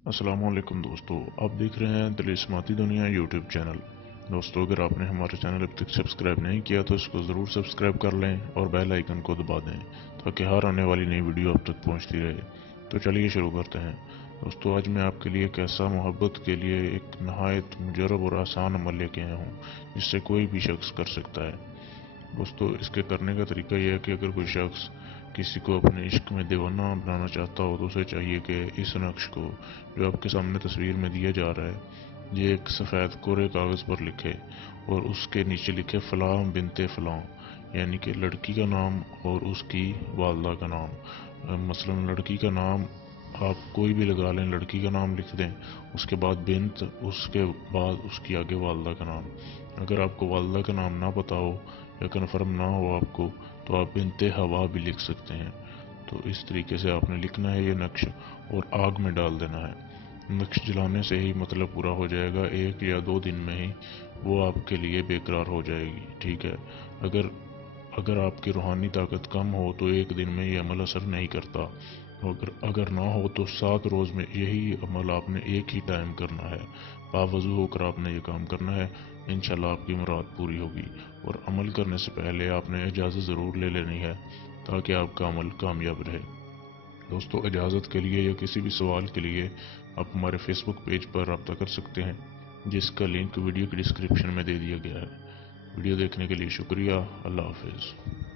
अस्सलाम वालेकुम दोस्तों, आप देख रहे हैं दिलिस्माती दुनिया यूट्यूब चैनल। दोस्तों, अगर आपने हमारे चैनल अब तक सब्सक्राइब नहीं किया तो इसको ज़रूर सब्सक्राइब कर लें और बेल आइकन को दबा दें ताकि हर आने वाली नई वीडियो आप तक पहुंचती रहे। तो चलिए शुरू करते हैं। दोस्तों, आज मैं आपके लिए एक ऐसा मोहब्बत के लिए एक नहायत मुजरब और आसान अमल लेके आया हूँ जिससे कोई भी शख्स कर सकता है। दोस्तों, इसके करने का तरीका यह है कि अगर कोई शख्स किसी को अपने इश्क में दीवाना बनाना चाहता हो तो उसे चाहिए कि इस नक्श को जो आपके सामने तस्वीर में दिया जा रहा है, ये एक सफ़ेद कोरे कागज़ पर लिखे और उसके नीचे लिखे फ़लाँ बिनते फ़लाँ, यानी कि लड़की का नाम और उसकी वालदा का नाम। मसलन लड़की का नाम आप कोई भी लगा लें, लड़की का नाम लिख दें, उसके बाद बिनत, उसके बाद उसकी आगे वालदा का नाम। अगर आपको वालदा का नाम ना पता हो या कन्फर्म ना हो आपको, तो आप बिनते हवा भी लिख सकते हैं। तो इस तरीके से आपने लिखना है ये नक्श और आग में डाल देना है। नक्श जलाने से ही मतलब पूरा हो जाएगा, 1 या 2 दिन में ही वो आपके लिए बेकरार हो जाएगी। ठीक है। अगर अगर आपकी रूहानी ताकत कम हो तो 1 दिन में ये अमल असर नहीं करता। अगर अगर ना हो तो 7 रोज़ में यही अमल आपने एक ही टाइम करना है। बावजू होकर आपने ये काम करना है। इंशाल्लाह आपकी मुराद पूरी होगी। और अमल करने से पहले आपने इजाज़त ज़रूर ले लेनी है ताकि आपका अमल कामयाब रहे। दोस्तों, इजाज़त के लिए या किसी भी सवाल के लिए आप हमारे फेसबुक पेज पर रब्ता कर सकते हैं, जिसका लिंक वीडियो की डिस्क्रिप्शन में दे दिया गया है। वीडियो देखने के लिए शुक्रिया। अल्लाह हाफिज़।